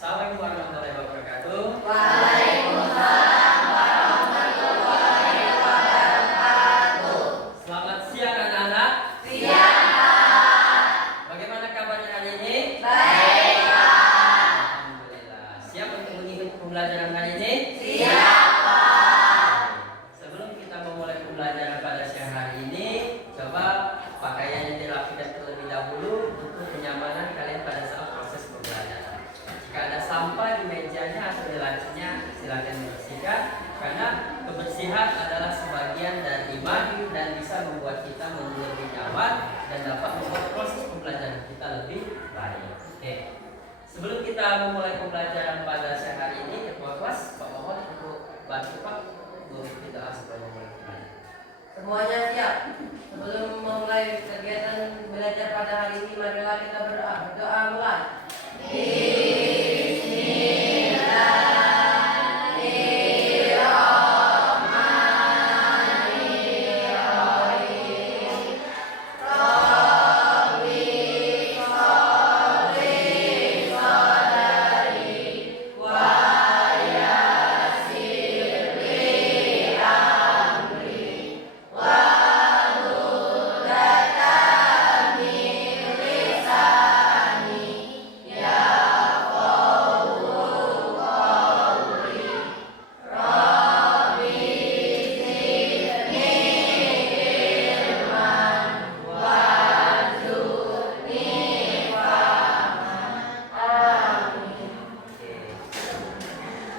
Assalamualaikum warahmatullahi wabarakatuh. Waalaikumsalam warahmatullahi wabarakatuh. Selamat siang anak-anak. Siang, Pak. Bagaimana kabarnya hari ini? Baik, Pak. Alhamdulillah. Siap untuk mengikuti pembelajaran hari ini? Siap, Pak. Sebelum kita memulai pembelajaran pada siang hari ini, coba pakaiannya dirapikan terlebih dahulu untuk kenyamanan kalian pada saat proses pembelajaran. Jika ada sampah di mejanya atau di lacinya, silakan dibersihkan karena kebersihan adalah sebagian dari iman dan bisa membuat kita menjadi lebih nyaman dan dapat membuat proses pembelajaran kita lebih baik. Oke. Sebelum kita memulai pembelajaran pada siang hari ini, ketua kelas Pak mohon untuk bantu Pak untuk kita sebelum memulai pembelajaran. Semuanya siap. Sebelum memulai kegiatan belajar pada hari ini, marilah kita berdoa mulai.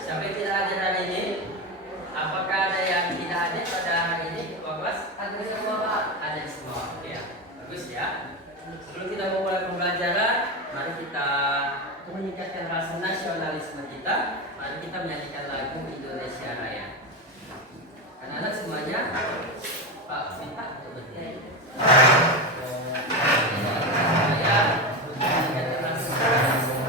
Siapa yang tidak hadir hari ini? Apakah ada yang tidak hadir pada hari ini ketua kelas? Ada semua, Pak. Ada semua. Oke ya. Bagus ya. Sebelum kita memulai pembelajaran, mari kita untuk meningkatkan rasa nasionalisme kita, mari kita menyanyikan lagu Indonesia Raya. Anak-anak semuanya, Pak minta untuk berdiri. Saya untuk meningkatkan rasa nasionalisme.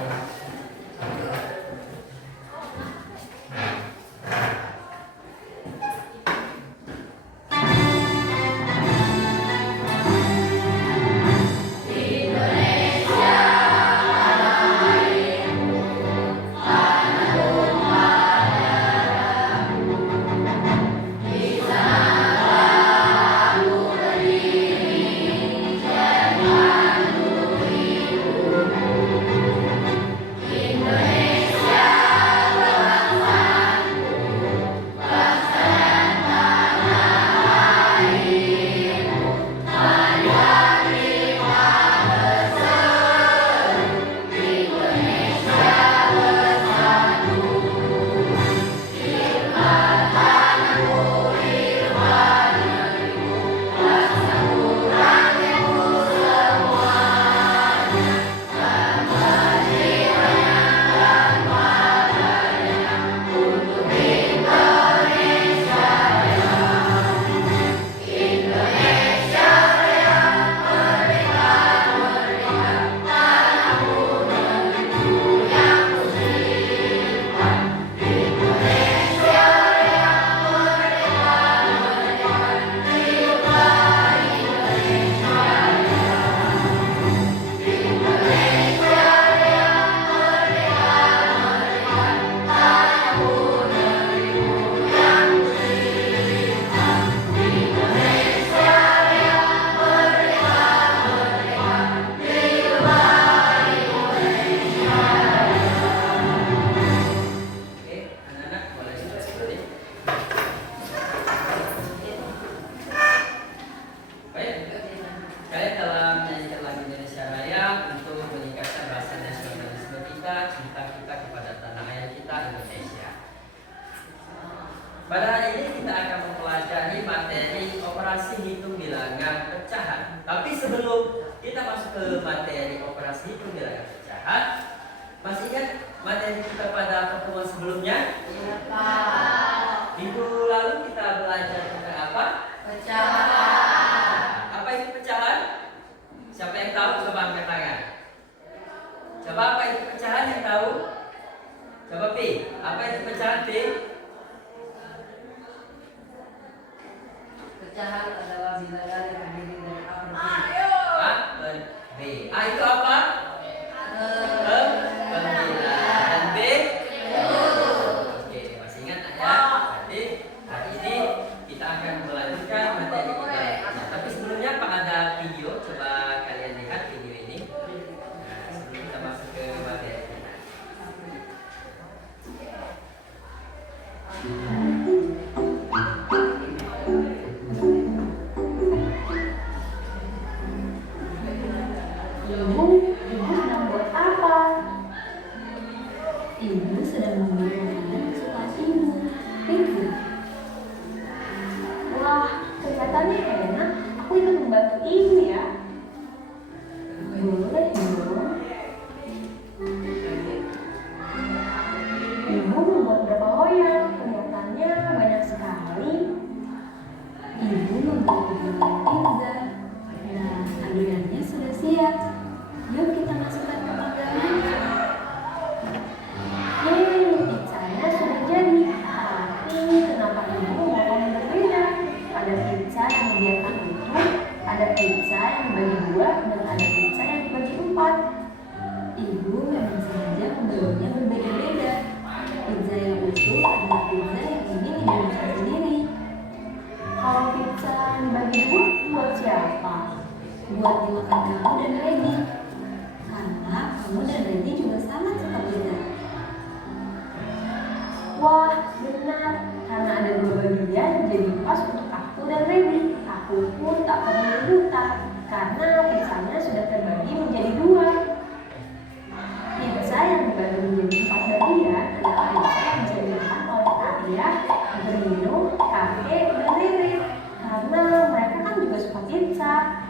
Oke, anak-anak boleh berdiri. Baik, kalian telah menyanyikan lagu Indonesia Raya untuk meningkatkan rasa nasionalisme kita, cinta kita kepada tanah air kita Indonesia. Pada hari ini kita akan mempelajari materi operasi hitung bilangan pecahan. Tapi sebelum kita masuk ke materi operasi hitung bilangan pecahan, masih ingat materi kita pada pertemuan sebelumnya? Iya, Pak. Minggu lalu kita belajar tentang apa? Pecahan. Apa itu pecahan? Siapa yang tahu? Coba angkat tangan. Coba apa itu pecahan yang tahu? Coba Pi, apa itu pecahan Pi? Pecahan adalah bilangan yang terdiri dari A per B. A per B. A itu apa? Pembilangan Ibu sedang membeli makanan kesukaan ibu, pizza. Wah, kelihatannya enak. Aku ikut membantu ibu ya. Boleh dong. Ibu membuat berapa loyang? Kelihatannya banyak sekali. Ibu membeli beberapa pizza. Nah, adonannya sudah siap. Yuk kita masukkan ke panggangannya. Yeay, pizzanya sudah jadi. Tapi kenapa ibu memotong berbeda? Ada pizza yang dibiarkan utuh, ada pizza yang dibagi dua, dan ada pizza yang dibagi empat. Ibu memang sengaja membelinya berbeda-beda. Pizza yang utuh adalah pizza yang ingin ibu masak sendiri. Kalau pizza dibagi dua, buat siapa? Buat dimakan kamu dan Redi. Karena kamu dan Redi juga sangat suka pizza. Wah, benar. Karena ada dua bagian, jadi pas untuk aku dan Redi. Aku pun tak perlu berhutang, karena pizzanya sudah terbagi menjadi dua. Pizza yang dibagi menjadi 4 bagian adalah pizza yang bisa dimakan oleh ayah, Bruno, kakek, dan Riri. Karena mereka kan juga suka pizza.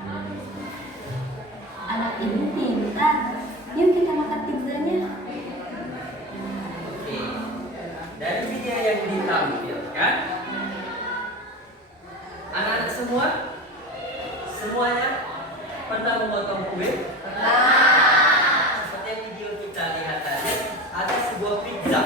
Anak ini pintar. Yuk kita makan pizzanya. Oke. Dari video yang ditampilkan, anak-anak semua, semuanya pernah memotong kue? Seperti yang video kita lihat tadi, ada sebuah pizza.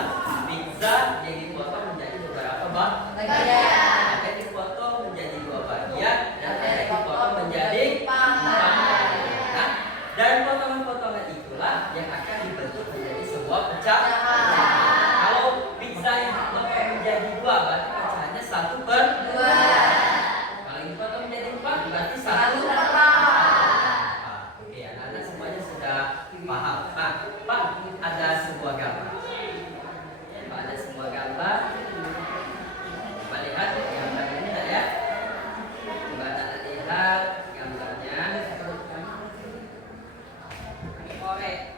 Pizza yang dipotong menjadi beberapa bagian. Ada yang dipotong menjadi 2 bagian dan ada yang dipotong menjadi 4 bagian. Nah, dari potongan-potongan itulah yang akan dibentuk menjadi sebuah pecahan. Kalau pizza yang dipotong menjadi 2, berarti pecahannya 1/2. Kalau yang dipotong menjadi 4, berarti 1/4. Oke, anak-anak semuanya sudah paham. Nah, Pak, ada sebuah gambar. Pak, ada sebuah gambar. Coba lihat gambar ini ya. Coba anak lihat gambarnya. Korek.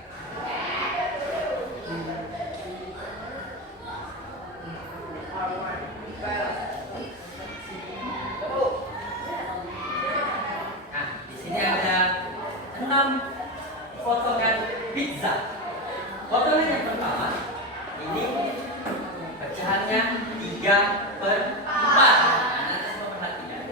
Nah, di sini ada 6 potongan pizza. Potongan yang pertama ini pecahannya 3/4. Anak semua perhatikan.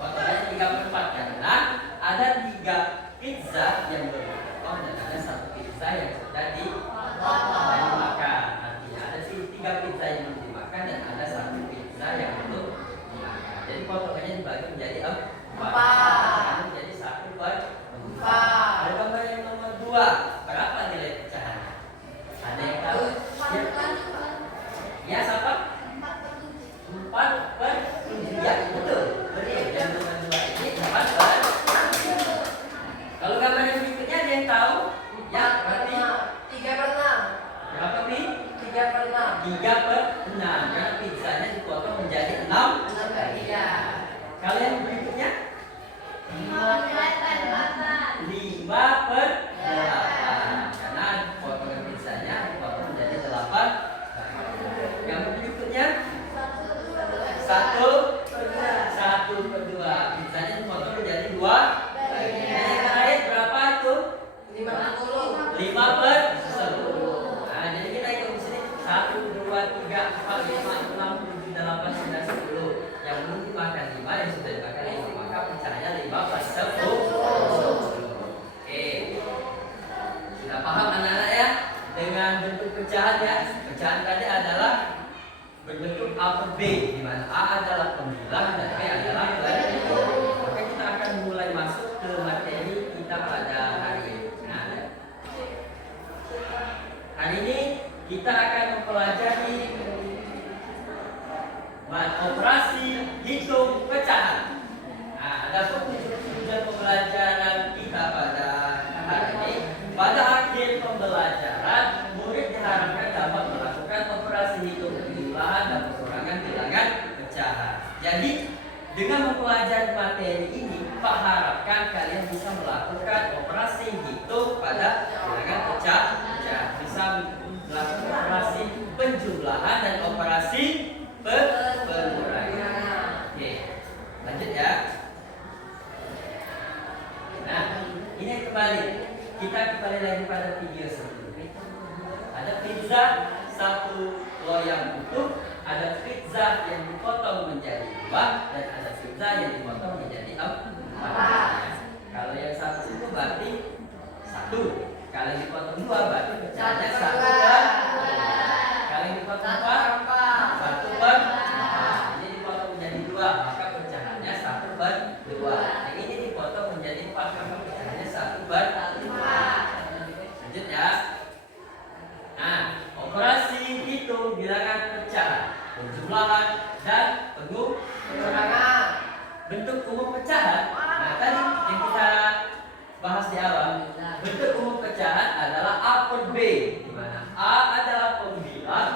Potongannya 3/4 karena ada 3 pizza yang berpotong dan ada 1 pizza yang sudah dimakan. Artinya ada 3 pizza yang belum dimakan dan ada 1 pizza yang belum dimakan. Jadi potongannya dibagi menjadi 4. Menjadi 1/4. Ada gambar yang nomor 2. Berapa nilai pecahannya? Ada yang tahu? Ya, siapa? 4/7. Ya, betul. Betul. Yang nomor 2 ini 4/7. Kalau gambar yang berikutnya ada yang tahu? Ya, berarti 3/6. berapa nih? 3/6. 3/6. Karena pizzanya dipotong menjadi 6 bagian. Kalau yang berikutnya 5/8. Karena potongan pizzanya dipotong menjadi 8. Yang berikutnya 1/2. Pizzanya dipotong menjadi 2. Yang terakhir berapa itu? 50. 5/10. Nah, jadi kita hitung di sini 1, 2, 3, 4, 5, 6, 7, 8, 9, 10. Yang belum dimakan 5, yang sudah dimakan 5. Maka pecahannya 5/10. Oke. Sudah paham anak-anak ya? Dengan bentuk pecahan ya. Pecahan tadi adalah berbentuk A per B, di mana A adalah pembilang dan B adalah penutup. Maka kita akan mulai masuk ke materi kita pada hari ini. Nah, hari ini kita akan mempelajari operasi hitung pecahan. Nah, ada tujuan pembelajaran kita pada hari ini. Pada akhir pembelajaran, murid diharapkan dapat melakukan operasi hitung penjumlahan dan pengurangan bilangan pecahan. Jadi, dengan mempelajari materi ini, Pak harapkan kalian bisa melakukan operasi hitung pada bilangan pecahan. Bisa melakukan penjumlahan dan operasi pengurangan. Oke, lanjut ya. Nah, ini kembali. Kita kembali lagi pada video sebelumnya. Ada pizza satu loyang utuh, ada pizza yang dipotong menjadi 2, dan ada pizza yang dipotong menjadi 4. Kalau yang satu itu berarti 1. Kalau yang dipotong 2 berarti pecahannya 1/2. Kalau yang dipotong 4, 1/4. Ini dipotong menjadi 2, maka pecahannya 1/2. Yang ini dipotong menjadi 4, maka pecahannya 1/5. Lanjut ya. Nah, operasi hitung bilangan pecahan, penjumlahan, dan pengurangan. Bentuk umum pecahan. Nah, tadi yang kita bahas di awal, bentuk umum pecahan adalah A per B, di mana A adalah pembilang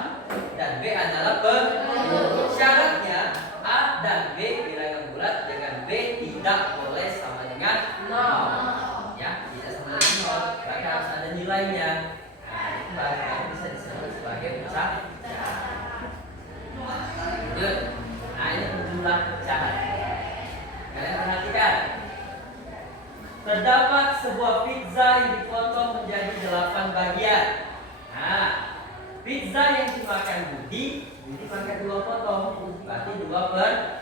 dan B adalah penyebut. Syaratnya A dan B bilangan bulat dengan B tidak boleh sama dengan 0. Ya, tidak sama dengan 0, maka harus ada nilainya. Nah, itu baru bisa disebut sebagai pecahan. Lanjut. Nah, ini penjumlah pecahan. Kalian perhatikan. Terdapat sebuah pizza yang dipotong menjadi 8 bagian. Nah, pizza yang dimakan Budi makan 2 potong, berarti 2/8.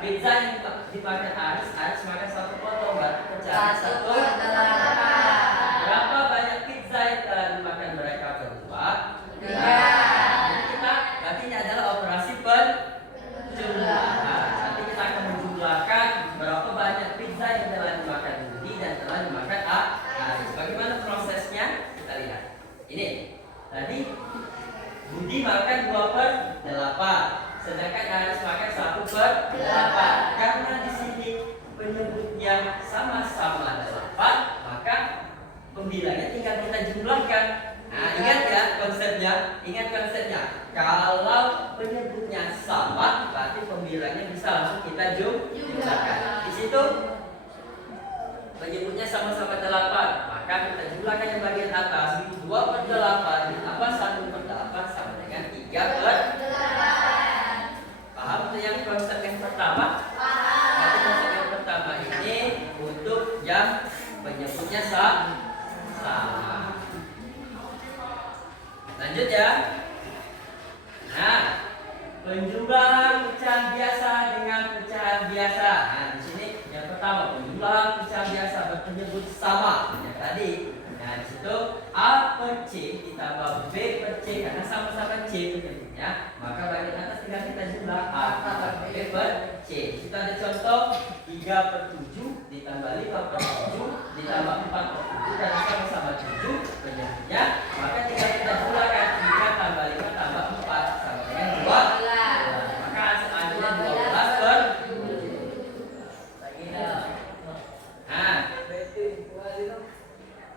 Pizza yang dimakan Aris makan 1 potong, berarti pecahan 1/8. Berapa banyak pizza yang telah dimakan mereka berdua? 3. Berarti ini adalah operasi penjumlahan. Nanti kita akan menjumlahkan berapa banyak pizza yang telah dimakan Budi dan telah dimakan Aris. Bagaimana prosesnya? Kita lihat. Ini tadi Budi makan 2/8, sedangkan Aris makan 1/8. Karena di sini penyebutnya sama-sama 8, maka pembilangnya tinggal kita jumlahkan. Nah, ingat ya konsepnya. Kalau penyebutnya sama, berarti pembilangnya bisa langsung kita jumlahkan. Di situ penyebutnya sama-sama 8, maka kita jumlahkan yang bagian atas. 2/8 ditambah 1/8 sama dengan 3/8. Paham tuh yang konsep yang pertama? Jadi konsep yang pertama ini untuk yang penyebutnya sama. Lanjut ya. Nah, penjumlahan pecahan biasa dengan pecahan biasa. Nah, di sini yang pertama penjumlahan pecahan biasa berpenyebut sama. Yang tadi. Nah, di situ A per C ditambah B per C karena sama-sama C penyebutnya, maka bagian atas tinggal kita jumlah A ditambah B per C. Kita ada contoh 3/7 ditambah 5/7 ditambah 4/7 karena sama-sama 7 penyebutnya, maka tinggal kita jumlahkan 3 tambah 5 tambah 4 sama dengan 12. Maka hasilnya 12/7. Nah,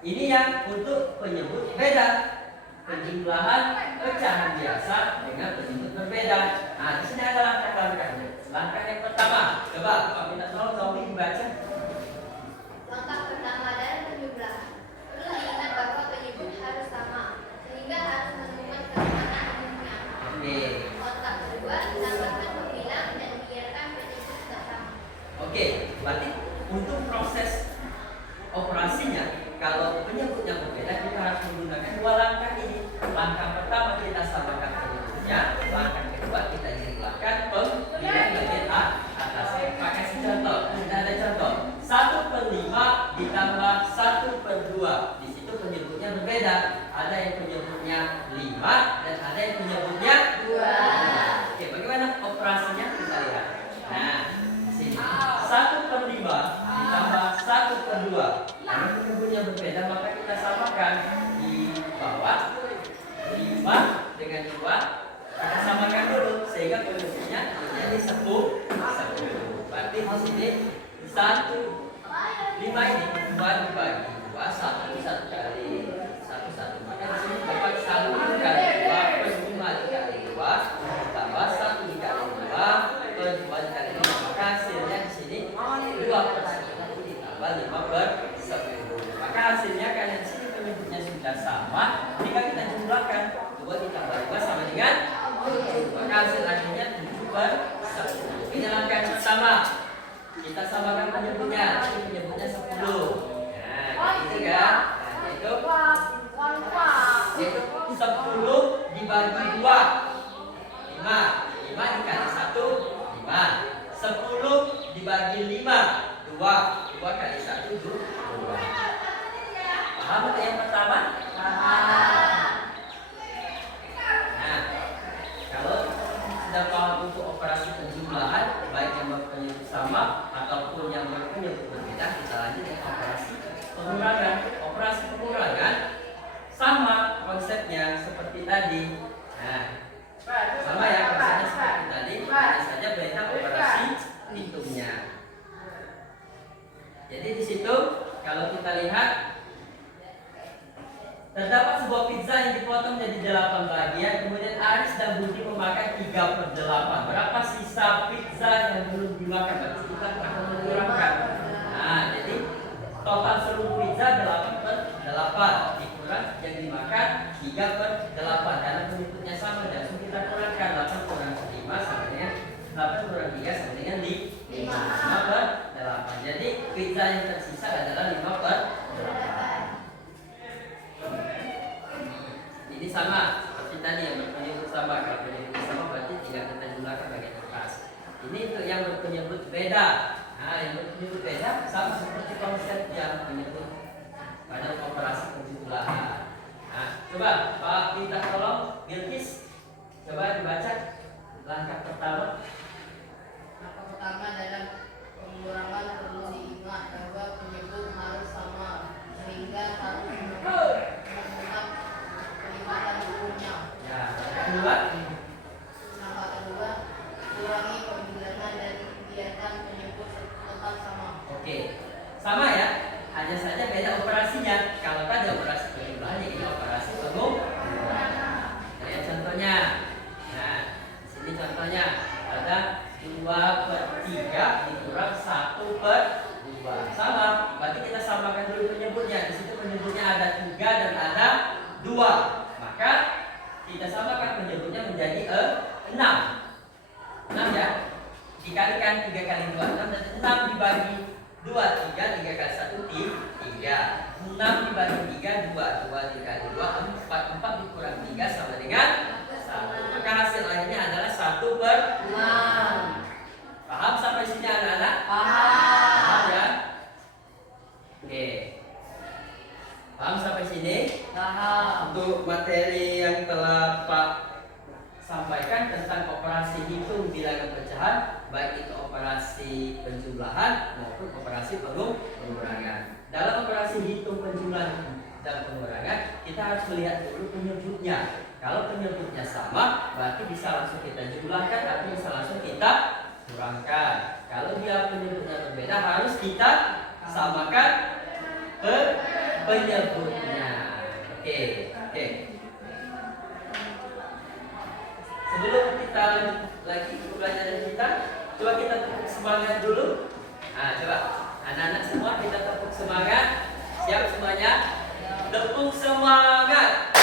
ini yang untuk penyebut beda. Penjumlahan pecahan biasa dengan penyebut berbeda. Nah, di sini ada langkah-langkahnya. Langkah yang pertama, coba Pak minta tolong Tommy dibaca. Langkah pertama dari penjumlahan. Perlulah ingat bahwa penyebut harus sama, sehingga harus menemukan kesamaan umumnya. Oke. Langkah kedua, tambahkan pembilang dan biarkan penyebut tak sama. Oke, berarti untuk proses operasinya, kalau penyebutnya berbeda, kita harus menggunakan 2 langkah ini. Langkah pertama kita samakan penyebutnya, langkah kedua kita jumlahkan pembilang bagian atas. Pakai contoh, kita ada contoh 1/5 ditambah 1/2. Di situ penyebutnya berbeda. Ada yang penyebutnya 5 dan ada yang penyebutnya 2. Oke, bagaimana operasinya kita lihat. Nah, di sini 1/5 ditambah 1/2. Karena penyebutnya berbeda, maka kita samakan di bawah 5 dengan 2. Kita samakan dulu sehingga penyebutnya menjadi 10. Berarti di sini 5 ini 2 dibagi 2, 1 kali 1. Maka di sini dapat 1 kali 2 per 5 dikali 2 tambah 1 dikali 2 per 2 dikali 5. Maka hasilnya di sini 2/10 ditambah 5/10. Maka hasilnya karena di sini penyebutnya sudah sama, jika kita jumlah dengan 7. Maka hasil akhirnya 7/10. Ini langkah yang pertama. Kita samakan penyebutnya. Ini penyebutnya 10. Nah, gitu kan? Nah, yaitu 10 dibagi 2. 5 dikali 1, 5. 10 dibagi 5, 2. 2 kali 1, 2. Paham untuk yang pertama? Nah, kalau sudah paham untuk operasi penjumlahan, baik yang berpenyebut sama ataupun yang berpenyebut berbeda, kita lanjut dengan operasi pengurangan. Operasi pengurangan sama konsepnya seperti tadi. Nah, sama ya konsepnya seperti tadi, hanya saja beda operasi hitungnya. Jadi di situ kalau kita lihat terdapat sebuah pizza yang dipotong menjadi 8 bagian. Kemudian Aris dan Budi memakan 3/8. Berapa sisa pizza yang belum dimakan? Berarti kita akan mengurangkan. Nah, jadi total seluruh pizza 8/8 dikurang yang dimakan 3/8 karena penyebutnya sama. Langsung kita kurangkan 8 kurang 5 sama dengan 8 kurang 3 sama dengan 5/8. Jadi pizza yang tersisa adalah 5/8. Ini sama seperti tadi yang berpenyebut sama. Kalau penyebut sama berarti tidak kita jumlahkan bagian atas. Ini untuk yang berpenyebut beda. Nah, yang berpenyebut beda sama seperti konsep yang menyebut pada operasi penjumlahan. Nah, coba Pak minta tolong Bilkis, coba dibaca langkah pertama. Langkah pertama dalam pengurangan perlu diingat bahwa penyebut harus sama sehingga harus mengurangi penyebatan umumnya. Ya, kedua. Langkah kedua, kurangi pembilangan dan biarkan penyebut tetap sama. Oke, sama ya. Hanya saja beda operasinya. Kalau tadi operasi penjumlahan, ini operasi pengurangan. Lihat contohnya. Nah, di sini contohnya ada 2/3 dikurang 1/2. Sama, berarti kita samakan dulu penyebutnya. Di situ penyebutnya ada 3 dan ada 2. Maka kita samakan penyebutnya menjadi 6. 6 ya. Dikalikan 3 kali 2 6 dan 6 dibagi 2 3 kali 1 3. 6 dibagi 3 2 dikali 2 4 dikurang 3 sama dengan 1. Maka hasil akhirnya adalah 1/6. Paham sampai sini anak-anak? Paham ya? Oke. Paham sampai sini? Paham. Untuk materi yang telah Pak sampaikan tentang operasi hitung bilangan pecahan, baik itu operasi penjumlahan maupun operasi pengurangan. Dalam operasi hitung penjumlahan dan pengurangan, kita harus melihat dulu penyebutnya. Kalau penyebutnya sama, berarti bisa langsung kita jumlahkan atau bisa langsung kita kurangkan. Kalau dia penyebutnya berbeda, harus kita samakan penyebutnya. Oke. Sebelum kita lagi ke pelajaran kita, coba kita tepuk semangat dulu. Nah, coba anak-anak semua kita tepuk semangat. Siap semuanya? Tepuk semangat.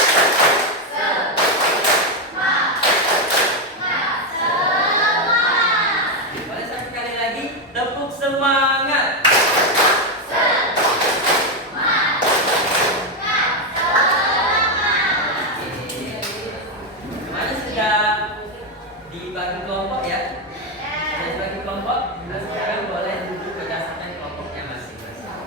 Boleh satu kali lagi? Tepuk semangat. Gimana sudah dibagi kelompok ya? Sudah dibagi kelompok? Nah, sekarang boleh duduk berdasarkan kelompoknya masing-masing.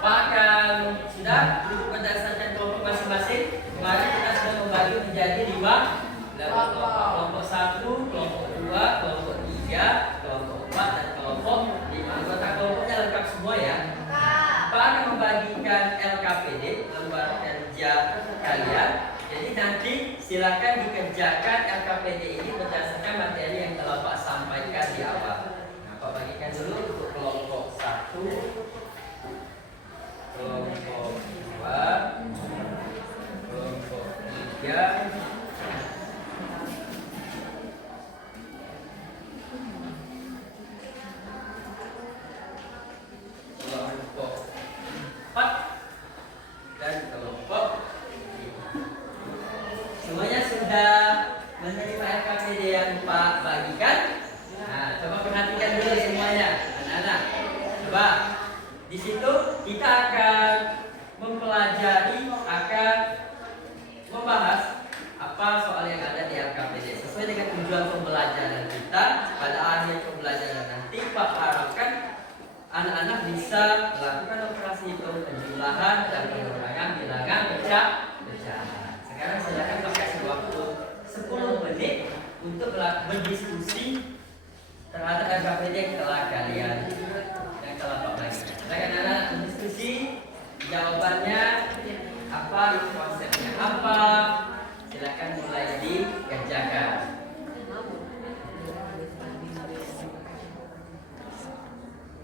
Pak akan sudah duduk berdasarkan kelompok masing-masing. Kemarin kita sudah membagi menjadi 5 kelompok. Kelompok 1, kelompok 2, kelompok 3, kelompok 4 dan kelompok 5. Anggota kelompoknya lengkap semua ya. Pak akan membagikan LKPD, lembar kerja kalian. Jadi nanti silakan dikerjakan LKPD ini berdasarkan materi yang telah Pak sampaikan di awal. Bapak bagikan dulu untuk kelompok 1, kelompok 2, kelompok 3, kelompok 4, dan kelompok 5. Semuanya sudah menerima RKPD yang Pak bagikan? Nah, coba perhatikan dulu semuanya, anak-anak. Coba di situ kita akan mempelajari, akan membahas apa soal yang ada di RKPD sesuai dengan tujuan pembelajaran kita. Pada akhir pembelajaran nanti Pak harapkan anak-anak bisa melakukan operasi hitung penjumlahan dan pengurangan bilangan pecahan. Sekarang silakan Pak kasih waktu 10 menit untuk berdiskusi terhadap RKPD yang telah Pak bagi. Silakan anak berdiskusi, jawabannya apa, konsepnya apa. Silakan mulai dikerjakan.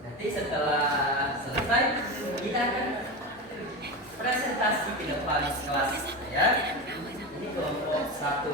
Nanti setelah selesai kita akan presentasi ke depan kelas ya. Ini kelompok 1.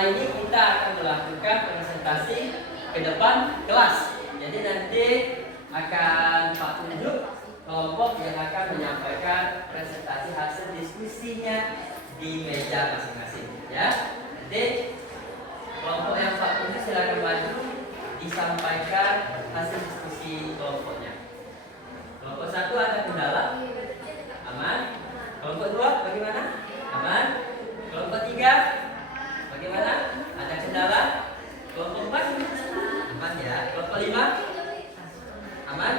setelah ini kita akan melakukan presentasi ke depan kelas. Jadi nanti akan Pak tunjuk kelompok yang akan menyampaikan presentasi hasil diskusinya di meja masing-masing. Ya, nanti kelompok yang Pak tunjuk silakan maju disampaikan hasil diskusi kelompoknya. Kelompok 1 ada kendala? Aman. Kelompok 2 bagaimana? Aman. Kelompok 3 bagaimana? Ada kendala? Kelompok 4 aman ya. Kelompok 5 aman.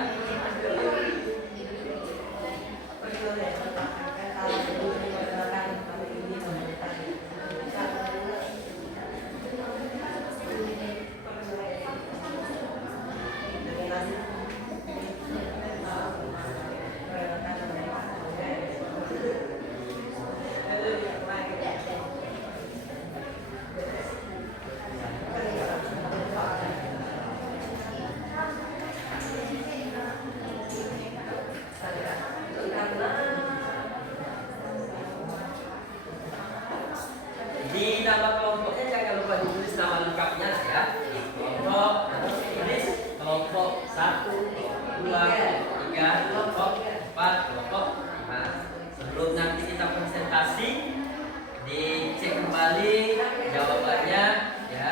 Di nama kelompoknya jangan lupa ditulis nama lengkapnya ya. Kelompok tulis kelompok 1, kelompok 2, kelompok 3, kelompok 4, kelompok 5. Sebelum nanti kita presentasi, dicek kembali jawabannya ya.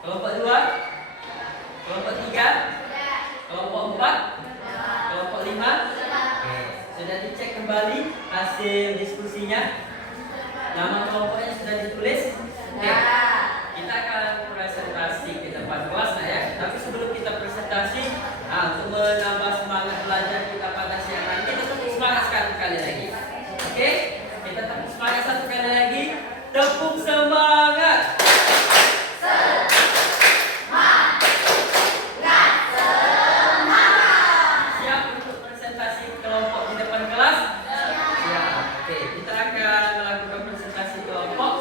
Kelompok 2, kelompok 3, kelompok 4, kelompok 5. Oke, sudah dicek kembali hasil diskusinya. Nama kelompoknya sudah ditulis. Oke, kita akan presentasi ke depan kelas ya. Tapi sebelum kita presentasi, untuk menambah semangat belajar kita pada siang hari, kita tepuk semangat sekali lagi. Oke, kita tepuk semangat satu kali lagi. Tepuk semangat. Siap untuk presentasi kelompok di depan kelas? Siap. Oke, kita akan melakukan presentasi kelompok.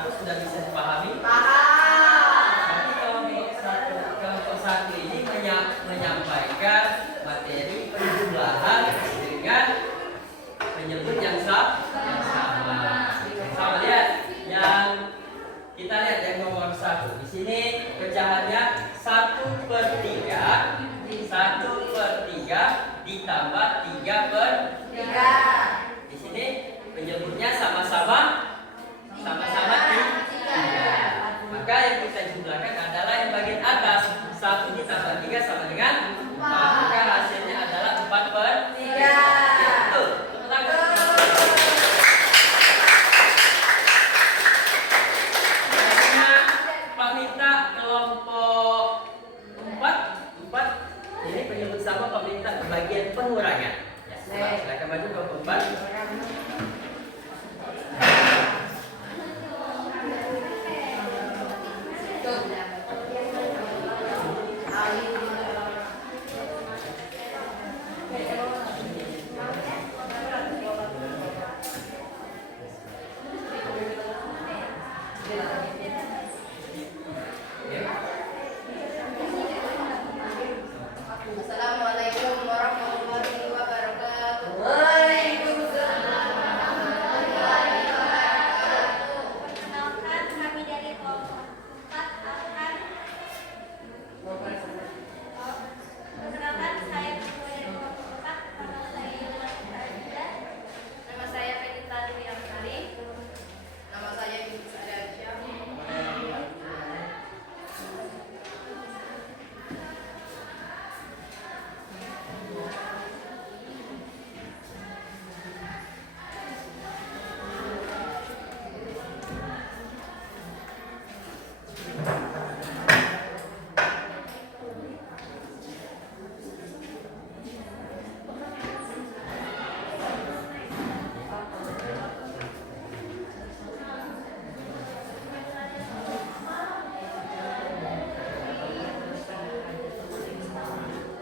1 sudah bisa dipahami? Paham. Jadi kelompok satu ini menyampaikan materi penjumlahan dengan penyebut yang sama. Sama lihat yang kita lihat yang nomor 1 di sini pecahannya 1/3 ditambah 3/3. Di sini penyebutnya sama-sama 3. Maka yang kita jumlahkan adalah yang bagian atas. 1 ditambah 3 sama dengan 4. Maka hasilnya adalah 4/3. Betul. Selanjutnya Pak minta kelompok 4. Ini penyebut sama Pak minta bagian pengurangan. Ya, silakan maju kelompok 4. Assalamualaikum warahmatullahi wabarakatuh. Perkenalkan kami dari kelompok 4 akan perkenalkan saya ketua dari kelompok 4. Nama saya Yolanda Arida. Nama saya Penita Dewi Amsari. Nama saya Ibu Sadarsya.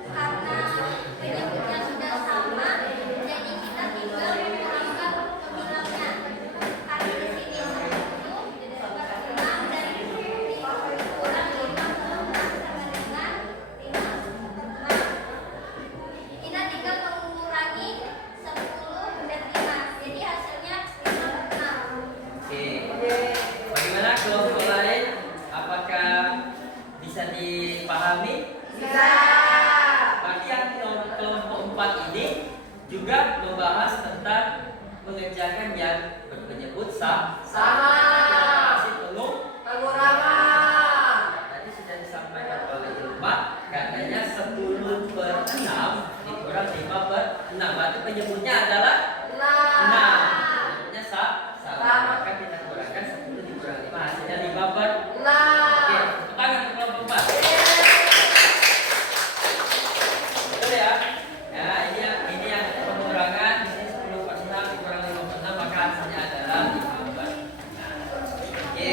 Karena penyebutnya sudah sama, jadi kita tinggal mengurangkan nominalnya. Karena di sini 10 6 dari 10 kurang 5 sama dengan 5. Kita tinggal mengurangi 10 dan 5. Jadi hasilnya 5/6. Oke. Bagaimana kelompok lain? Apakah bisa dipahami? Bagi yang kelompok 4 ini juga membahas tentang mengerjakan yang berpenyebut sama. Masih Pengurangan. Tadi sudah disampaikan oleh Ilma, katanya 10/6 dikurang 5/6. Berarti penyebutnya adalah 6. Penyebutnya sama. Maka kita kurangkan 10 dikurang 5 hasilnya 5/6. Oke, tepuk tangan untuk kelompok 4. Betul ya? Ya, ini yang pengurangan. Di sini 10/6 dikurang 5/6 maka hasilnya adalah 5/6. Oke.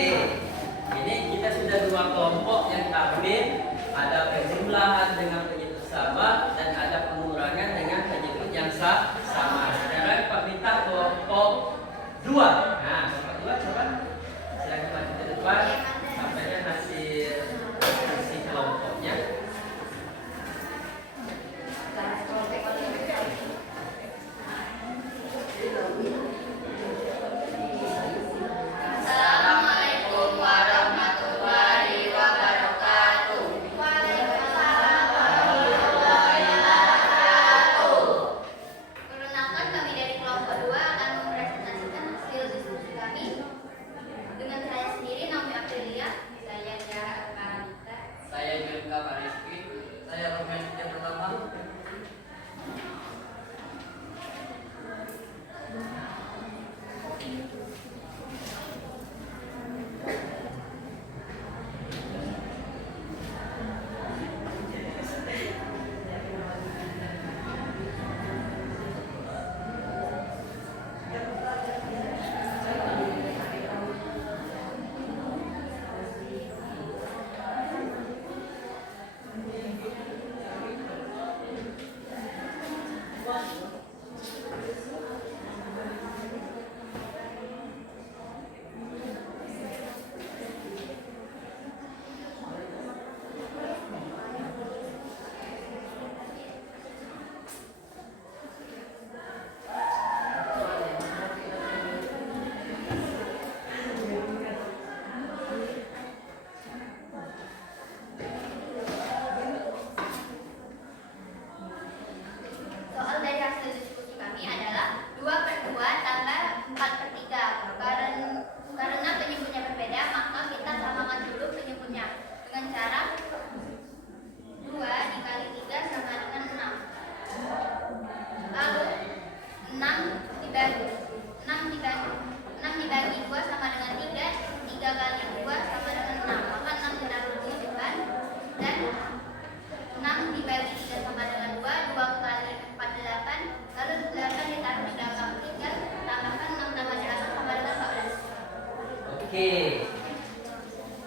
Ini kita sudah 2 kelompok yang tampil. Ada penjumlahan dengan penyebut sama dan ada pengurangan dengan penyebut yang sama. Sekarang Pak minta kelompok 2. Nah, kelompok 2 coba silakan maju ke depan sampaikan hasil diskusi kelompoknya. Assalamualaikum warahmatullahi wabarakatuh. Waalaikumsalam warahmatullahi wabarakatuh. Perkenalkan kami dari kelompok 2 akan mempresentasikan hasil diskusi kami. Dengan saya sendiri, Naomi Aprilia.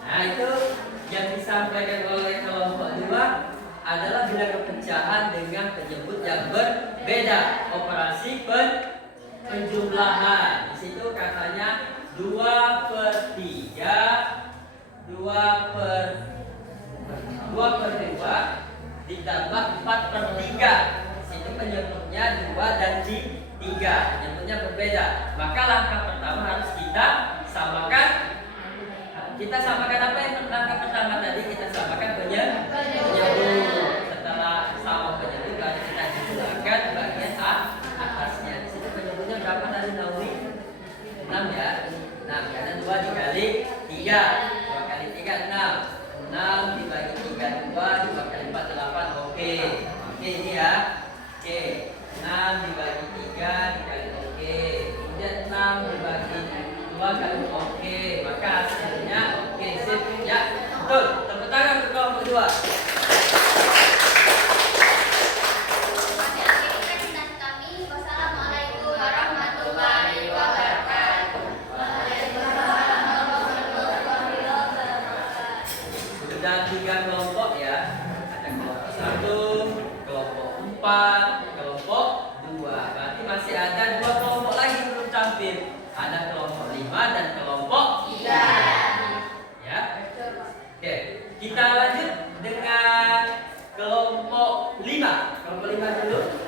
Nah, itu yang disampaikan oleh kelompok 2 adalah bilangan pecahan dengan penyebut yang berbeda. Operasi penjumlahan. Di situ katanya 2/3, 2/2 ditambah 4/3. Itu penyebutnya 2 dan 3. Penyebutnya berbeda. Maka langkah pertama harus kita samakan. Kita samakan apa yang langkah pertama tadi? Kita samakan penyebut. Setelah sama penyebut baru kita jumlahkan bagian atasnya. Di situ penyebutnya berapa tadi Naomi? 6 ya. 6 karena 2 dikali 3. 2 kali 3 6. 6 dibagi 3 2, 2 kali 4 8. Oke ini ya. Oke. 6 dibagi 3 dikali oke. Kemudian 6 dibagi 2 kali oke. Maka hasilnya oke sip ya. Betul. Tepuk tangan untuk kelompok 2. Sudah 3 kelompok ya. Ada kelompok 1, kelompok 4, kelompok 2. Berarti masih ada 2 kelompok lagi belum tampil. Ada kelompok 5 dan kelompok 3. Ya. Oke, kita lanjut dengan kelompok 5. Kelompok 5 dulu.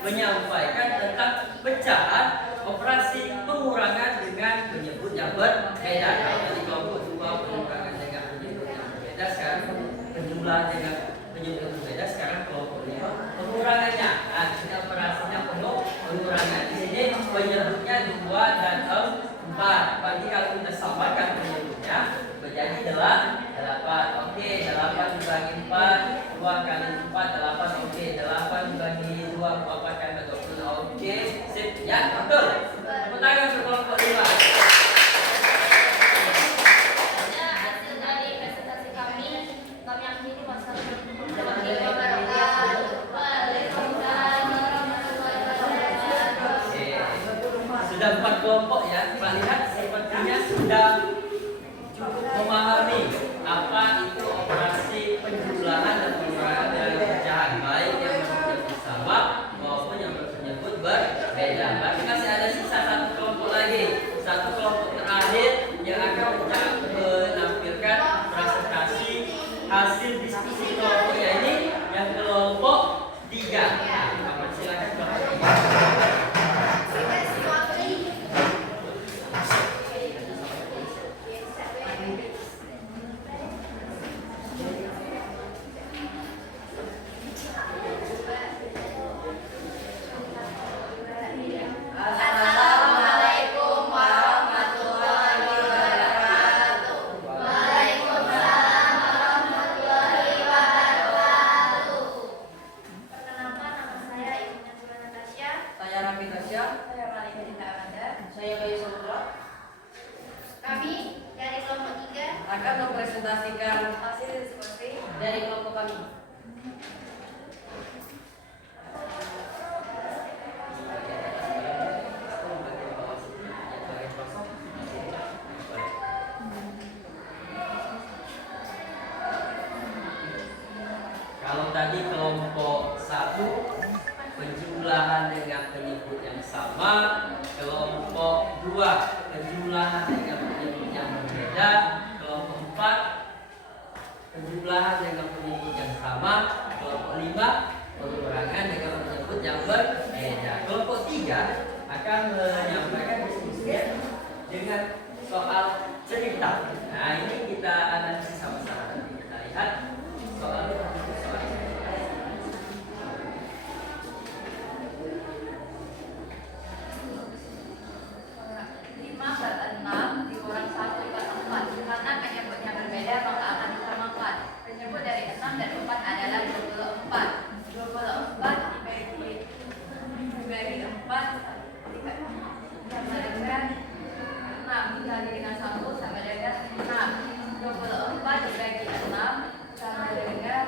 menyampaikan tentang pecahan operasi pengurangan dengan penyebut yang berbeda. Kalau tadi kelompok 2 pengurangan dengan penyebut yang berbeda, sekarang penjumlahan dengan penyebut yang berbeda. Sekarang kelompok 5 pengurangannya. Nah, ini operasinya pengurangan. Di sini penyebutnya 2 dan 4. Berarti kalau kita samakan penyebutnya menjadi 8. Oke, 8 dibagi 4, 2 kali 4 8. Oke, 8 dibagi 2 4 kali 20. Oke, sip. Ya, betul. Tepuk tangan untuk kelompok 5. Hasil dari presentasi kami akhiri. Wassalamualaikum warahmatullahi wabarakatuh. Sudah 4 kelompok ya. Kita lihat sepertinya sudah cukup memahami apa itu operasi penjumlahan dan pengurangan dari pecahan, baik yang berpenyebut sama maupun yang berpenyebut berbeda. Berarti masih ada sisa Kalau tadi kelompok 1 penjumlahan dengan penyebut yang sama, kelompok 2 penjumlahan dengan penyebut yang berbeda, kelompok 4 penjumlahan dengan penyebut yang sama, kelompok 5 pengurangan dengan penyebut yang berbeda. Kelompok 3 akan menyampaikan diskusi dengan soal cerita. Nah, ini kita analisis sama-sama. Kita lihat soal cerita. 5/6 dikurang 1/4. Karena penyebutnya berbeda maka akan disamakan. Penyebut dari 6 dan 4 adalah 24. 24 dibagi 4 sama dengan 6 dikali dengan 1 sama dengan 6. 24 dibagi 6 sama dengan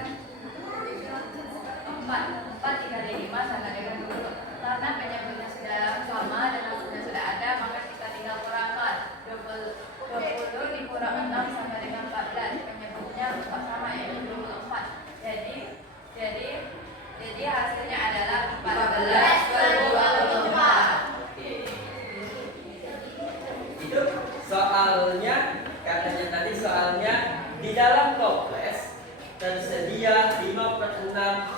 4. 4 dikali 5 sama dengan 20. Karena penyebutnya sudah sama dan sudah ada, maka kita tinggal kurangkan. 20 dikurang 6 sama dengan 14. Penyebutnya sama, yaitu 24. Jadi hasilnya adalah 14/24. Itu soalnya, katanya tadi soalnya di dalam toples tersedia 5/6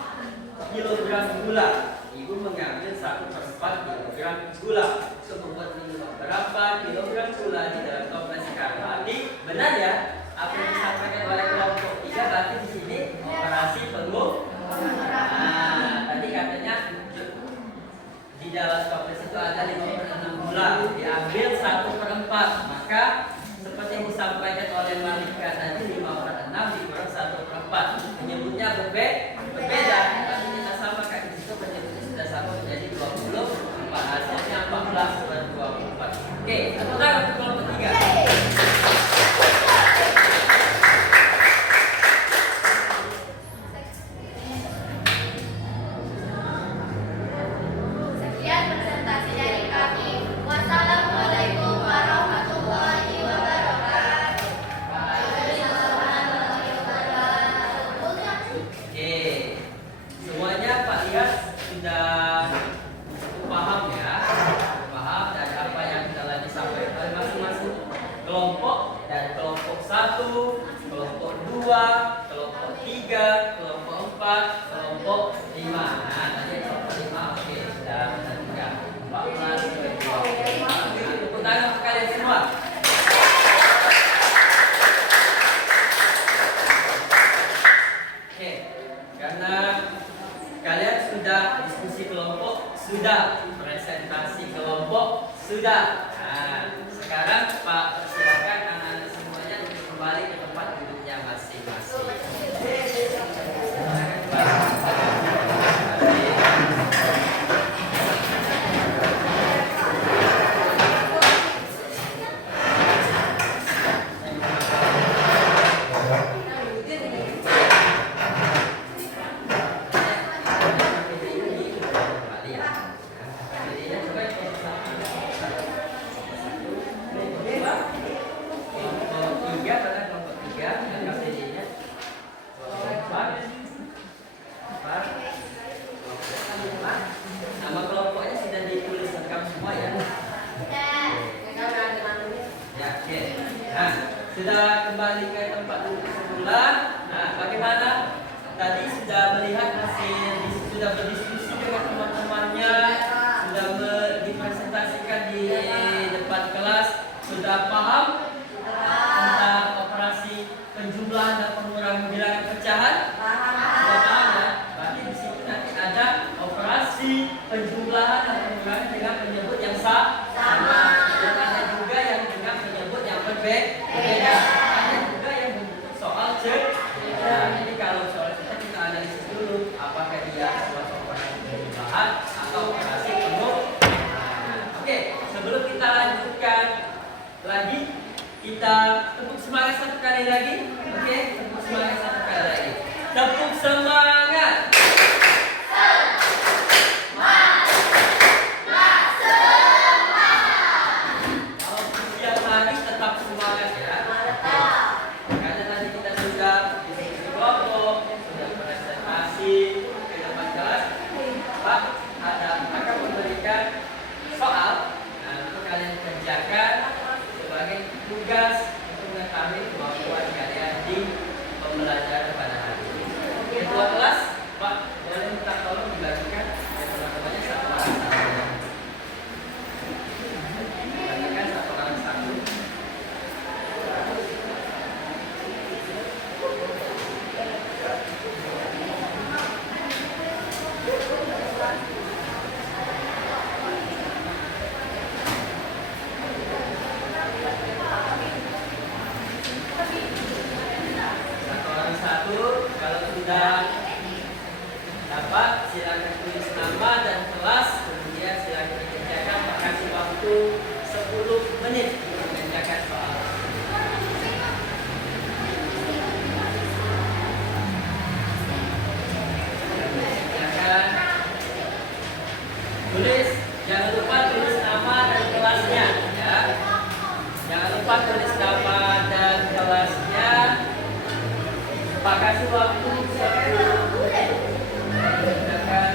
kilogram gula. Ibu mengambil 1/4 kilogram gula. Untuk membuat minuman berapa kilogram gula di dalam toples sekarang? Berarti benar ya apa yang disampaikan oleh kelompok 3, berarti di sini operasi pengurangan. Nah, tadi katanya di dalam toples itu ada 5/6 gula, diambil 1/4, maka seperti yang disampaikan oleh Malika tadi 5/6 dikurang 1/4, penyebutnya berbeda. Tapi kita samakan di situ penyebutnya sudah sama menjadi 24, hasilnya 14/24. Oke, tepuk tangan untuk kelompok 3. Sekian presentasi dari kami. Wassalamualaikum warahmatullahi wabarakatuh. Oke, semuanya Pak Lias sudah paham ya, paham dari apa yang telah disampaikan oleh masing-masing kelompok, dari kelompok 1, kelompok 2, kelompok 3, kelompok 4, kelompok 5. Nah, tadi kelompok 5, oke, sudah benar juga. 14/24. Tepuk tangan untuk kalian semua. Oke, karena kalian sudah diskusi kelompok, sudah presentasi kelompok, sudah. Nah, sekarang Pak silakan anak-anak semuanya untuk kembali ke tempat duduknya masing-masing. Silakan kembali. Nama kelompoknya sudah ditulis lengkap semua ya. Ya, oke. Nah, sudah kembali ke tempat duduk semula. Nah, bagaimana? Tadi sudah melihat hasil, sudah berdiskusi dengan teman-temannya, sudah dipresentasikan di depan kelas, sudah paham tentang operasi penjumlahan dan pengurangan bilangan pecahan? Sudah paham ya? Berarti di sini nanti ada operasi penjumlahan dan pengurangan dengan penyebut yang sama. Dan ada juga yang dengan penyebut yang berbeda. Ada juga yang membentuk soal cerita. Jadi kalau soal cerita kita analisis dulu apakah dia suatu operasi penjumlahan atau operasi pengurangan. Oke, sebelum kita lanjutkan lagi, kita tepuk semangat satu kali lagi. Oke, tepuk semangat satu kali lagi. Tepuk semangat. Silakan tulis nama dan kelas, kemudian silakan dikerjakan. Pak kasih waktu 10 menit untuk mengerjakan soal. Silakan tulis, jangan lupa tulis nama dan kelasnya, ya. Jangan lupa tulis nama dan kelasnya. Pak kasih waktu 10 menit. Silakan.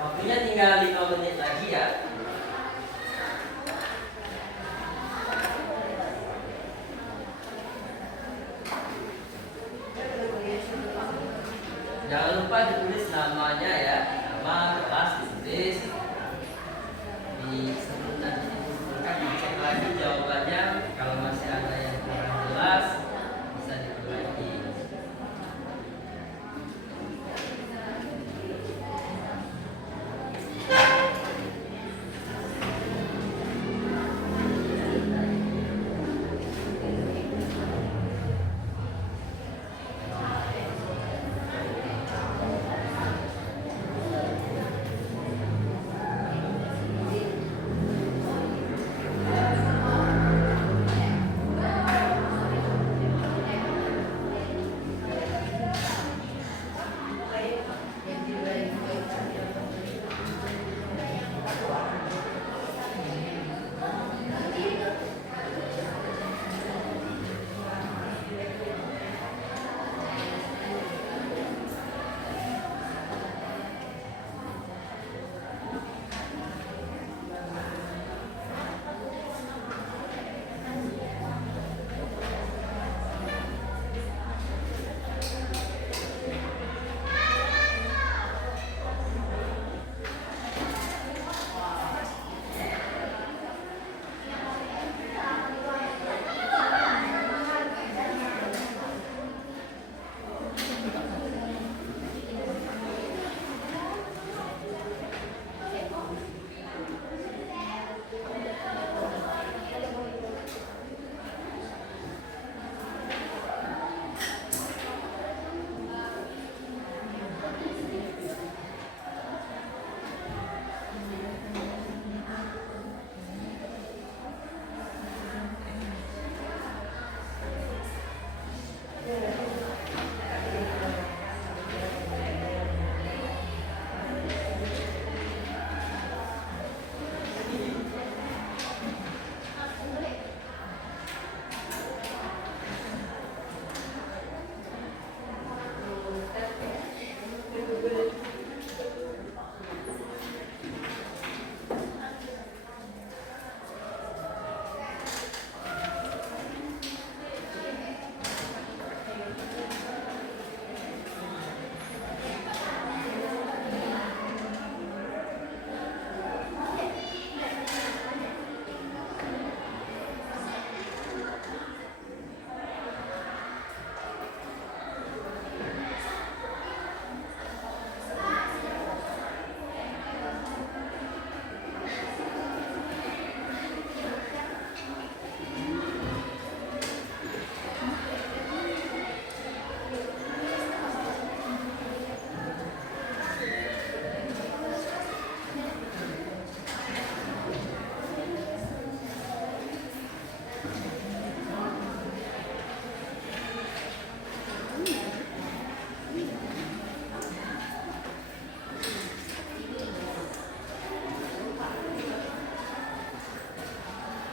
Waktunya tinggal 5 menit lagi ya. Jangan lupa ditulis namanya ya, nama kelas ditulis. Sebelum nanti dikumpulkan dicek lagi jawabannya. Kalau masih ada yang kurang jelas bisa diperbaiki.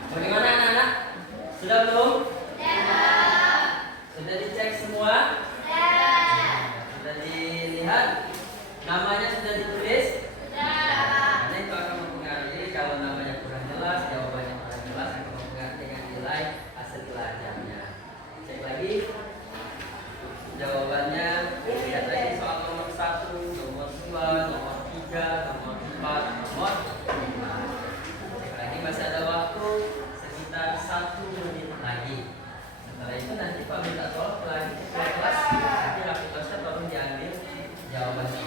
Bagaimana anak-anak? Sudah belum? Sudah dicek semua? Sudah dilihat? Namanya sudah ditulis? Karena itu akan mempengaruhi kalau namanya kurang jelas, jawabannya kurang jelas akan mempengaruhi dengan nilai hasil pelajarnya. Cek lagi jawabannya. Lihat lagi soal nomor 1, nomor 2, nomor 3, nomor 4, nomor 5. Cek lagi, masih ada waktu sekitar 1 menit lagi. Setelah itu nanti Pak minta tolong lagi ke kelas, nanti rapid testnya tolong diambil jawabannya.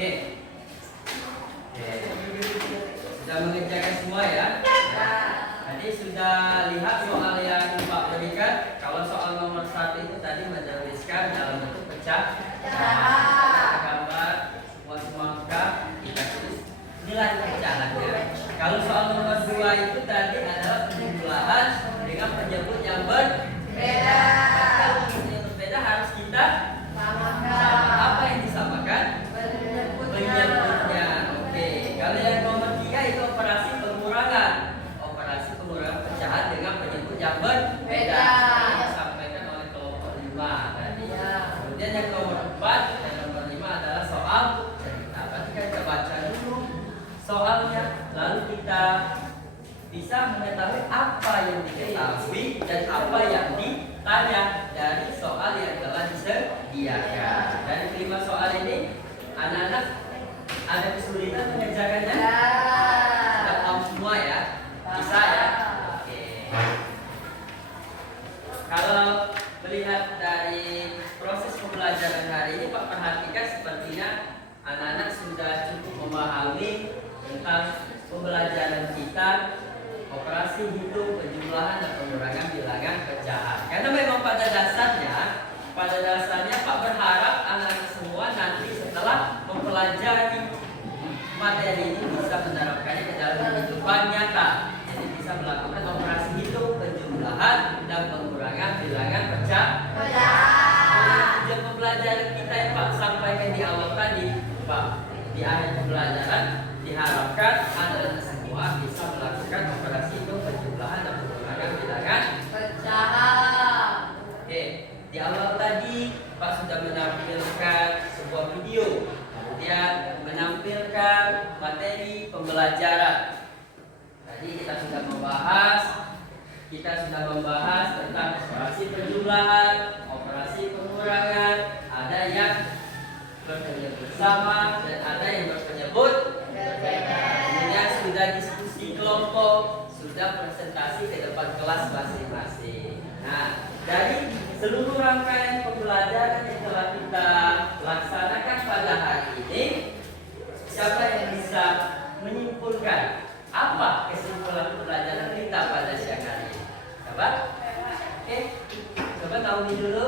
Oke. Sudah mengerjakan semua ya? Tadi sudah lihat soal yang Pak berikan. Kalau soal nomor 1 itu tadi menuliskan dalam bentuk pecah. Gambar semua angka kita tulis nilai pecahannya. Kalau soal nomor 2 itu tadi adalah penjumlahan dengan penyebut yang berbeda. Kalau yang berbeda harus kita sama. Apa yang disamakan? Penyebutnya. Oke. Kalau yang nomor 3 itu operasi pengurangan. Operasi pengurangan pecahan dengan penyebut yang berbeda. Ini disampaikan oleh kelompok 5 tadi. Kemudian yang nomor 4 dan nomor 5 adalah soal cerita. Berarti kita baca dulu soalnya, lalu kita bisa mengetahui apa yang diketahui dan apa yang ditanya dari soal yang telah disediakan. Dari kelima soal ini, anak-anak ada kesulitan mengerjakannya? Sudah paham semua ya? Bisa ya? Oke. Kalau melihat dari proses pembelajaran hari ini, Pak perhatikan sepertinya anak-anak sudah cukup memahami tentang pembelajaran kita, operasi hitung, penjumlahan dan pengurangan bilangan pecahan. Karena memang pada dasarnya Pak berharap anak-anak semua nanti setelah mempelajari materi ini bisa menerapkannya ke dalam kehidupan nyata. Jadi bisa melakukan operasi hitung, penjumlahan dan pengurangan bilangan pecahan. Tujuan pembelajaran kita yang Pak sampaikan di awal tadi, Pak, di akhir pembelajaran diharapkan anak-anak semua bisa melakukan operasi hitung, penjumlahan dan pengurangan bilangan Pecahan. Oke, di awal tadi Pak sudah menampilkan sebuah video, kemudian menampilkan materi pembelajaran. Tadi kita sudah membahas tentang operasi penjumlahan, operasi pengurangan, ada yang berpenyebut sama dan ada yang berpenyebut berbeda. Kemudian sudah diskusi kelompok, sudah presentasi ke depan kelas masing-masing. Nah, dari seluruh rangkaian pembelajaran yang telah kita laksanakan pada hari ini, siapa yang bisa menyimpulkan apa kesimpulan pembelajaran kita pada siang hari ini? Coba? Oke, coba tahu dulu.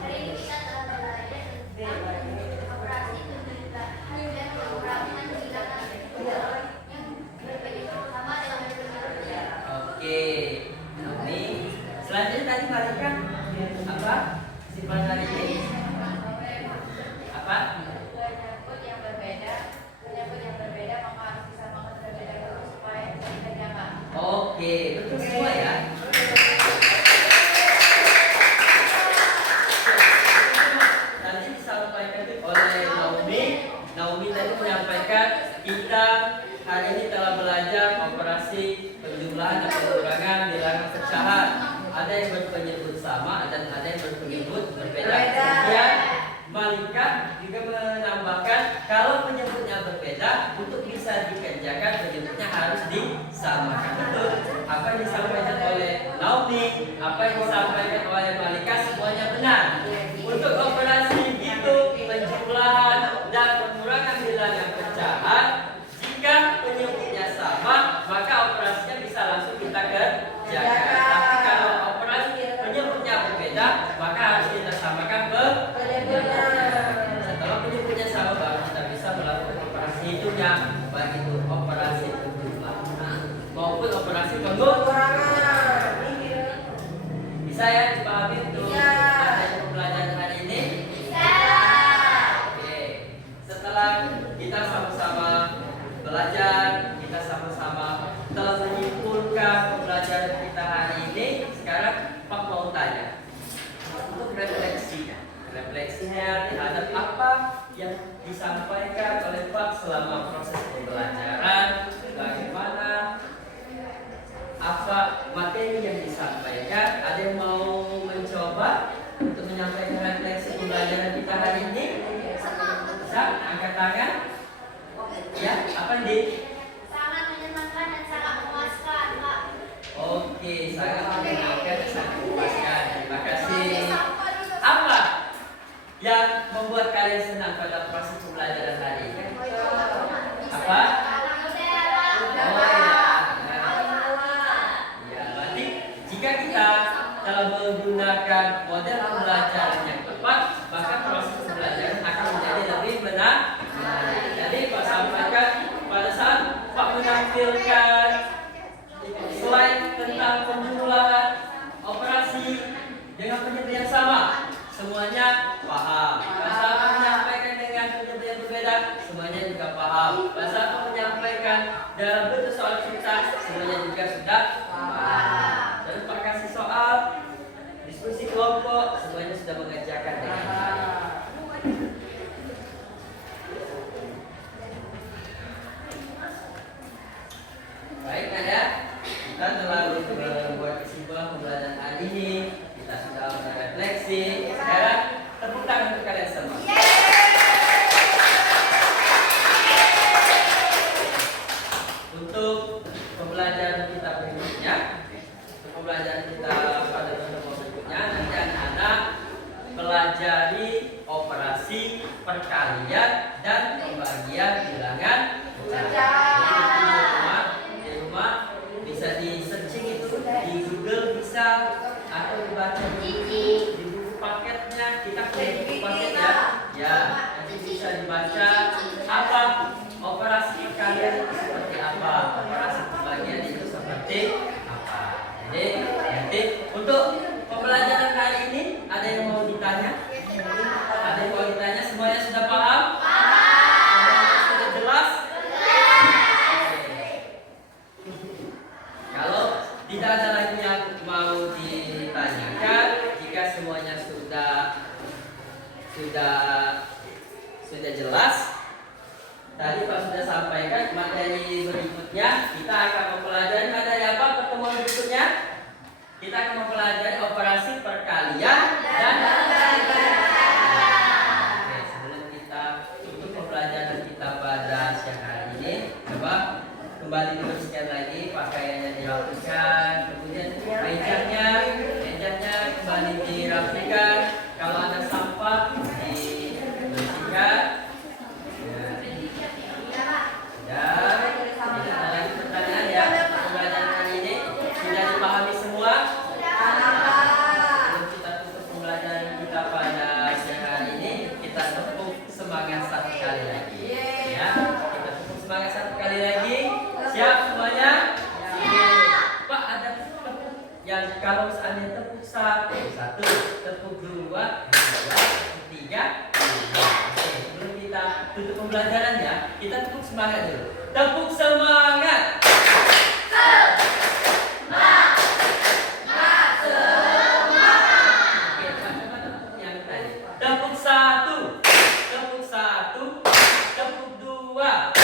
Hari ini kita telah belajar tentang operasi penjumlahan dan pengurangan bilangan yang berpenyebut sama dengan berpenyebutnya. Oke, ini selanjutnya tadi Malika apa? Kesimpulan hari ini apa? Penyebut yang berbeda maka harus disamakan terlebih dahulu supaya bisa dikerjakan. Oke, betul semua ya. Tadi disampaikan oleh Naomi tadi menyampaikan kita hari ini telah belajar operasi penjumlahan dan pengurangan bilangan pecahan. Ada yang berpenyebut sama dan ada yang berpenyebut berbeda. Kemudian Malika juga menambahkan kalau penyebutnya berbeda untuk bisa dikerjakan penyebutnya harus disamakan. Betul. Apa yang disampaikan oleh Naomi, apa yang disampaikan oleh Malika semuanya benar. Untuk operasi hitung, penjumlahan dan pengurangan bilangan pecahan, jika penyebutnya sama maka operasinya bisa langsung kita kerjakan. Tapi kalau operasi penyebutnya berbeda maka harus kita samakan setelah penyebutnya sama baru kita bisa melakukan operasi hitungnya, baik itu operasi penjumlahan maupun operasi pengurangan. Bisa ya dipahami untuk materi pembelajaran hari ini? Oke, setelah kita sama-sama belajar, kita sama-sama telah menyimpulkan pembelajaran kita hari ini. Sekarang Pak mau tanya untuk refleksinya terhadap apa yang disampaikan oleh Pak selama proses pembelajaran, bagaimana apa materi yang disampaikan. Ada yang mau mencoba untuk menyampaikan refleksi pembelajaran kita hari ini? Bisa angkat tangan? Ya, apa nih? Sangat menyenangkan dan sangat memuaskan, Pak. Oke, sangat menyenangkan dan sangat memuaskan. Terima kasih. Apa yang membuat kalian senang pada proses pembelajaran hari ini? ditampilkan slide tentang pemulahan operasi dengan penyebut yang sama, semuanya paham. Bahasa aku menyampaikan dengan penyebut yang berbeda, semuanya juga paham. Bahasa aku menyampaikan dalam bentuk soal cerita, semuanya juga sudah paham. Terus Pak kasih soal, diskusi kelompok, semuanya sudah mengerjakan dengan baik. Baik, Nada, kita telah membuat kesimpulan pembelajaran hari ini. Kita sudah merefleksi. Sekarang tepuk tangan untuk kalian semua. Untuk pembelajaran kita berikutnya, untuk pembelajaran kita pada pertemuan berikutnya, nanti anak-anak pelajari operasi perkalian dan pembagian bilangan pecahan. Di rumah bisa di searching itu di Google bisa, atau dibaca di buku paketnya. Kita punya buku paket ya, nanti bisa dibaca apa operasi perkalian itu seperti apa, operasi pembagian itu seperti apa. Jadi nanti untuk pembelajaran hari ini ada yang mau ditanya? Ada yang mau ditanya? Semuanya sudah paham? Semuanya sudah jelas? Kalau tidak ada lagi yang mau ditanyakan, jika semuanya sudah jelas, tadi Pak sudah sampaikan materi berikutnya kita akan mempelajari materi apa pertemuan berikutnya? Kita akan mempelajari operasi perkalian dan Oke, sebelum kita tutup pembelajaran kita pada siang hari ini, coba kembali dibersihkan lagi, pakaiannya dirapikan, kemudian mejanya kembali dirapikan. Kalau ada sampah dibersihkan. Dan tidak ada lagi pertanyaan ya. Pembelajaran hari ini sudah dipahami semua. Sebelum kita tutup pembelajaran kita pada siang hari ini, kita tepuk semangat satu kali lagi. Ya, kita tepuk semangat satu kali lagi. Siap semuanya? Pak, ada tepuk yang kalau seandainya tepuk satu, tepuk dua, tepuk tiga. Oke, sebelum kita tutup pembelajarannya, kita tepuk semangat dulu. Tepuk semangat. Oke, coba tepuk yang tadi. Tepuk satu, tepuk dua,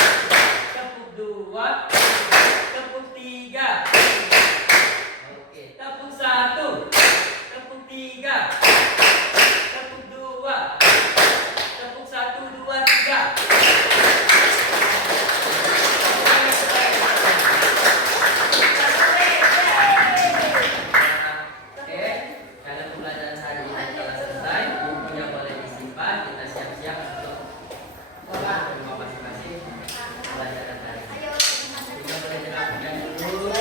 tepuk tiga. Oke, tepuk satu, tepuk tiga, tepuk dua, tepuk satu, dua, tiga. Oke, karena pembelajaran hari ini telah selesai, bukunya boleh disimpan. Kita siap-siap untuk pulang ke rumah masing-masing. Pembelajaran hari ini kita boleh dirapikan dulu.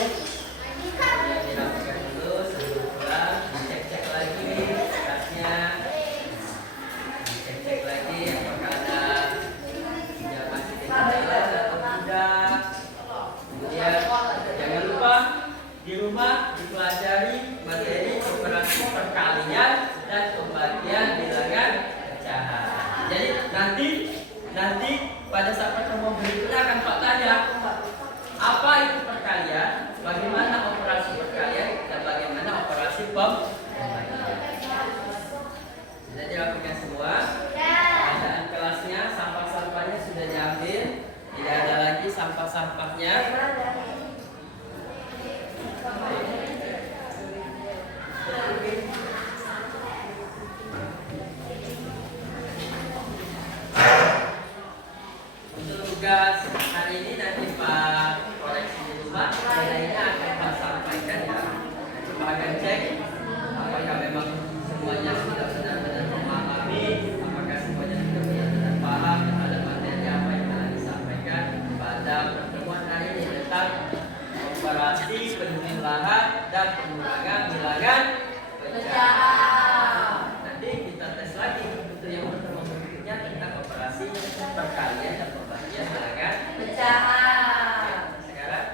Dirapikan dulu sebelum pulang. Dicek-cek lagi tasnya, dicek-cek lagi apakah ada tidak masih dengan jalan atau tidak. Kemudian jangan lupa di rumah dipelajari materi operasi perkalian dan pembagian bilangan pecahan. Jadi nanti pada saat pertemuan berikutnya akan Pak tanya apa itu perkalian, bagaimana operasi perkalian, dan bagaimana operasi pembagian. Sudah dirapikan semua. Keadaan kelasnya, sampah-sampahnya sudah diambil, tidak ada lagi sampah-sampahnya. Untuk tugas hari ini nanti Pak koreksi di rumah, nilainya akan Pak sampaikan ya. Pak akan cek apakah memang semuanya sudah benar-benar memahami, apakah semuanya sudah benar-benar paham terhadap materi apa yang telah disampaikan pada pertemuan hari ini tentang operasi penjumlahan dan pengurangan bilangan pecahan. Nanti kita tes lagi untuk yang pertemuan berikutnya tentang operasi perkalian dan pembagian bilangan pecahan. Sekarang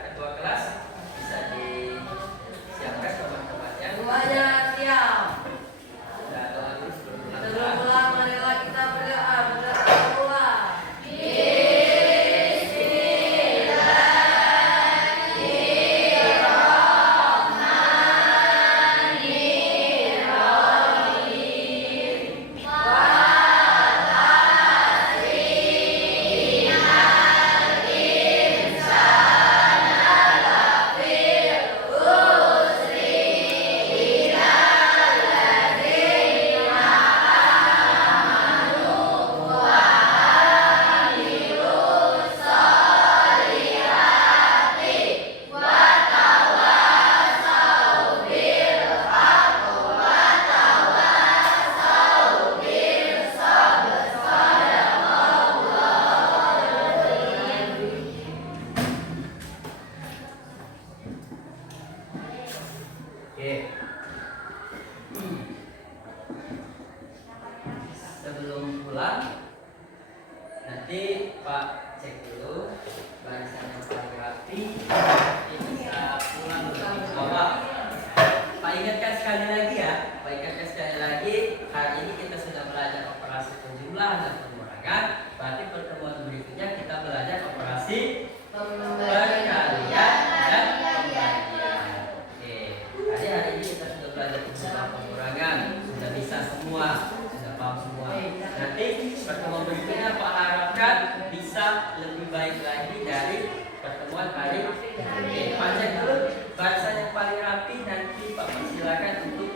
lebih baik lagi dari pertemuan hari ini. Pak cek dulu barisan yang paling rapi, nanti Pak persilakan untuk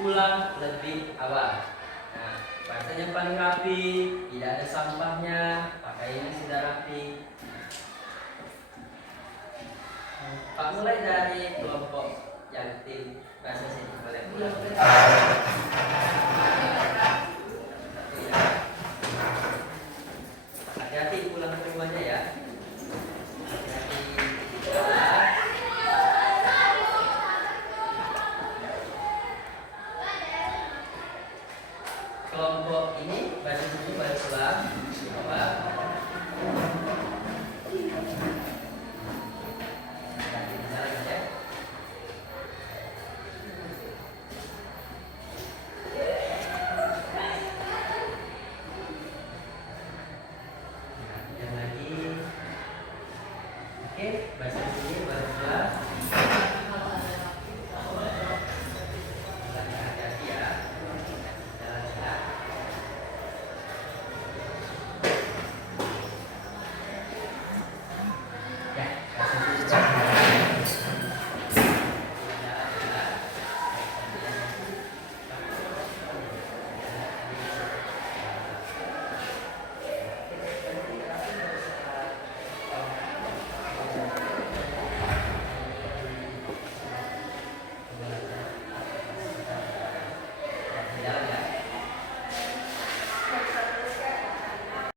pulang lebih awal. Nah, barisan yang paling rapi, tidak ada sampahnya, pakaiannya sudah rapi. Pak mulai dari kelompok yang tim bahasa sini boleh pulang. Hati-hati pulang ke rumahnya ya. Hati-hati. Kelompok ini bahasa sini boleh pulang di bawah. Yang lagi, oke, bahasa